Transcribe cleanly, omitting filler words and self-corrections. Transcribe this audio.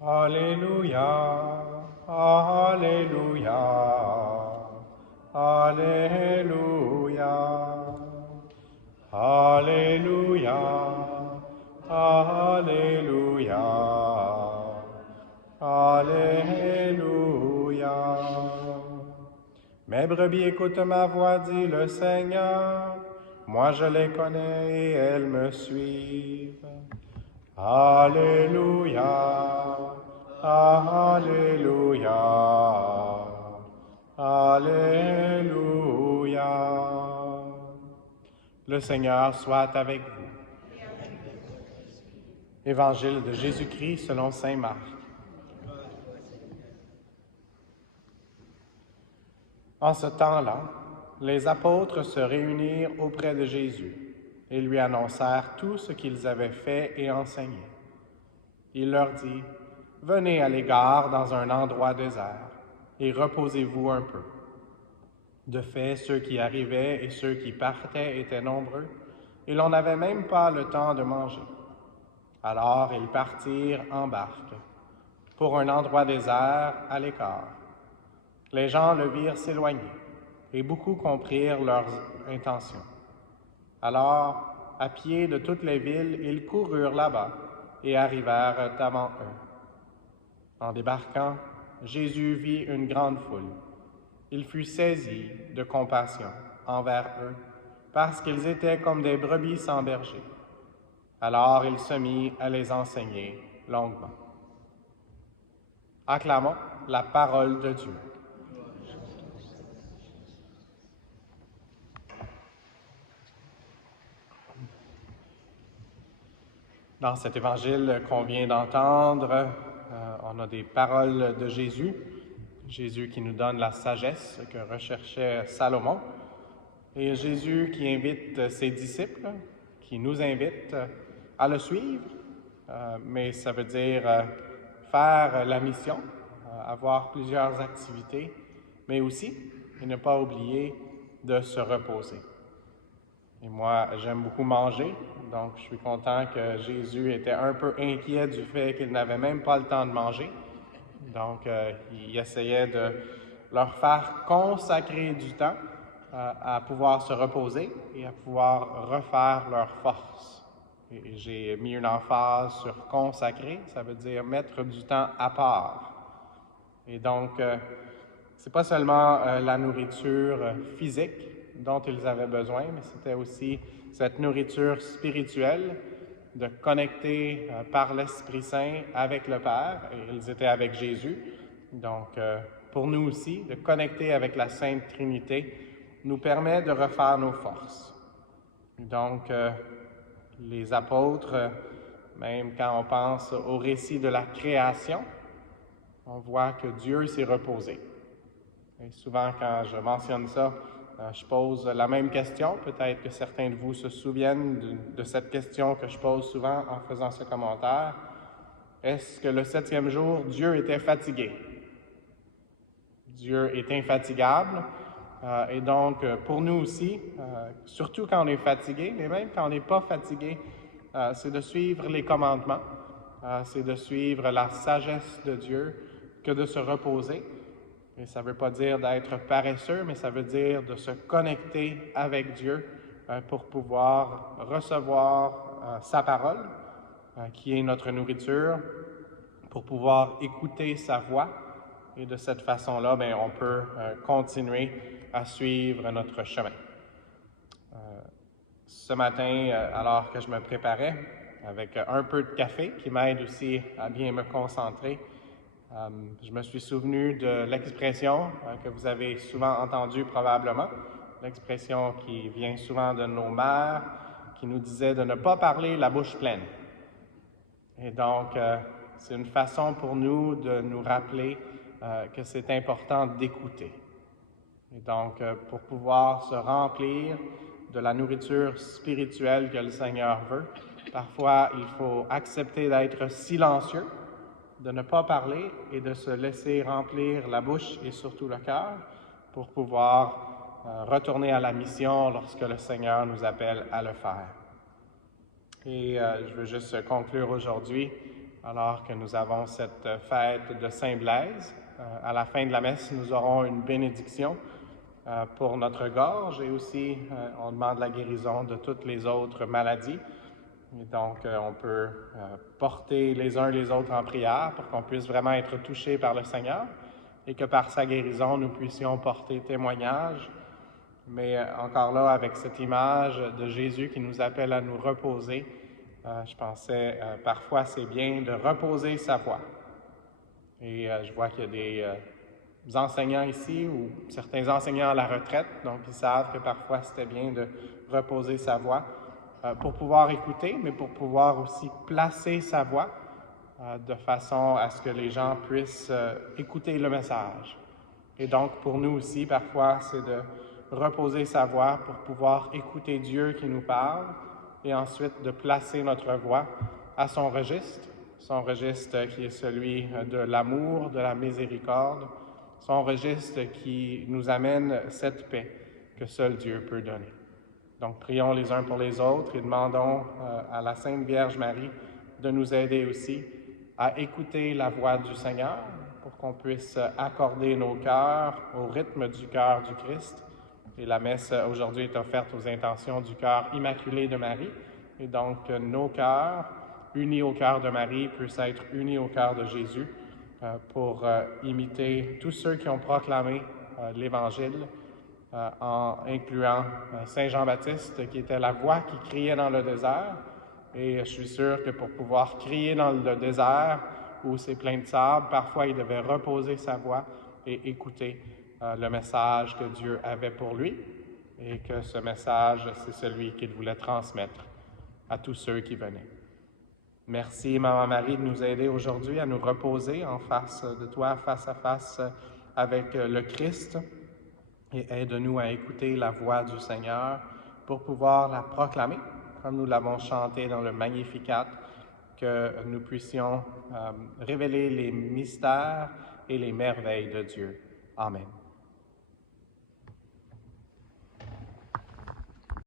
Alléluia, Alléluia, Alléluia, Alléluia, Alléluia, Alléluia. Mes brebis écoutent ma voix, dit le Seigneur. Moi je les connais et elles me suivent. Alléluia, Alléluia, Alléluia. Le Seigneur soit avec vous. Évangile de Jésus-Christ selon saint Marc. En ce temps-là, les apôtres se réunirent auprès de Jésus et lui annoncèrent tout ce qu'ils avaient fait et enseigné. Il leur dit, « Venez à l'égard dans un endroit désert et reposez-vous un peu. » De fait, ceux qui arrivaient et ceux qui partaient étaient nombreux, et l'on n'avait même pas le temps de manger. Alors ils partirent en barque, pour un endroit désert à l'écart. Les gens le virent s'éloigner, et beaucoup comprirent leurs intentions. Alors, à pied de toutes les villes, ils coururent là-bas et arrivèrent avant eux. En débarquant, Jésus vit une grande foule. Il fut saisi de compassion envers eux, parce qu'ils étaient comme des brebis sans berger. Alors il se mit à les enseigner longuement. Acclamons la parole de Dieu. Dans cet évangile qu'on vient d'entendre, on a des paroles de Jésus. Jésus qui nous donne la sagesse que recherchait Salomon. Et Jésus qui invite ses disciples, qui nous invite à le suivre, mais ça veut dire faire la mission, avoir plusieurs activités, mais aussi, et ne pas oublier, de se reposer. Et moi, j'aime beaucoup manger, donc je suis content que Jésus était un peu inquiet du fait qu'il n'avait même pas le temps de manger. Donc, il essayait de leur faire consacrer du temps à pouvoir se reposer et à pouvoir refaire leur force. Et j'ai mis une emphase sur consacrer, ça veut dire mettre du temps à part. Et donc, c'est pas seulement la nourriture physique dont ils avaient besoin, mais c'était aussi cette nourriture spirituelle, de connecter par l'Esprit Saint avec le Père, et ils étaient avec Jésus. Donc, pour nous aussi, de connecter avec la Sainte Trinité nous permet de refaire nos forces. Donc, les apôtres, même quand on pense au récit de la création, on voit que Dieu s'est reposé. Et souvent, quand je mentionne ça, je pose la même question. Peut-être que certains de vous se souviennent de cette question que je pose souvent en faisant ce commentaire. Est-ce que le 7e jour, Dieu était fatigué? Dieu est infatigable. Et donc, pour nous aussi, surtout quand on est fatigué, mais même quand on n'est pas fatigué, c'est de suivre les commandements, c'est de suivre la sagesse de Dieu que de se reposer. Et ça ne veut pas dire d'être paresseux, mais ça veut dire de se connecter avec Dieu pour pouvoir recevoir sa parole, qui est notre nourriture, pour pouvoir écouter sa voix. Et de cette façon-là, on peut continuer à suivre notre chemin. Ce matin, alors que je me préparais, avec un peu de café qui m'aide aussi à bien me concentrer, je me suis souvenu de l'expression que vous avez souvent entendue probablement, l'expression qui vient souvent de nos mères, qui nous disait de ne pas parler la bouche pleine. Et donc, c'est une façon pour nous de nous rappeler que c'est important d'écouter. Et donc, pour pouvoir se remplir de la nourriture spirituelle que le Seigneur veut, parfois il faut accepter d'être silencieux, de ne pas parler et de se laisser remplir la bouche et surtout le cœur pour pouvoir retourner à la mission lorsque le Seigneur nous appelle à le faire. Et je veux juste conclure aujourd'hui alors que nous avons cette fête de Saint-Blaise. À la fin de la messe, nous aurons une bénédiction pour notre gorge et aussi on demande la guérison de toutes les autres maladies. Et donc, on peut porter les uns les autres en prière pour qu'on puisse vraiment être touchés par le Seigneur et que par sa guérison, nous puissions porter témoignage. Mais encore là, avec cette image de Jésus qui nous appelle à nous reposer, je pensais parfois c'est bien de reposer sa voix. Et je vois qu'il y a des enseignants ici ou certains enseignants à la retraite, donc ils savent que parfois c'était bien de reposer sa voix pour pouvoir écouter, mais pour pouvoir aussi placer sa voix de façon à ce que les gens puissent écouter le message. Et donc pour nous aussi, parfois, c'est de reposer sa voix pour pouvoir écouter Dieu qui nous parle et ensuite de placer notre voix à son registre qui est celui de l'amour, de la miséricorde, son registre qui nous amène cette paix que seul Dieu peut donner. Donc, prions les uns pour les autres et demandons à la Sainte Vierge Marie de nous aider aussi à écouter la voix du Seigneur pour qu'on puisse accorder nos cœurs au rythme du cœur du Christ. Et la messe aujourd'hui est offerte aux intentions du cœur immaculé de Marie. Et donc, nos cœurs, unis au cœur de Marie, puissent être unis au cœur de Jésus pour imiter tous ceux qui ont proclamé l'Évangile, en incluant Saint Jean-Baptiste, qui était la voix qui criait dans le désert. Et je suis sûr que pour pouvoir crier dans le désert, où c'est plein de sable, parfois il devait reposer sa voix et écouter le message que Dieu avait pour lui, et que ce message, c'est celui qu'il voulait transmettre à tous ceux qui venaient. Merci, Maman Marie, de nous aider aujourd'hui à nous reposer en face de toi, face à face avec le Christ, et aide-nous à écouter la voix du Seigneur pour pouvoir la proclamer, comme nous l'avons chanté dans le Magnificat, que nous puissions révéler les mystères et les merveilles de Dieu. Amen.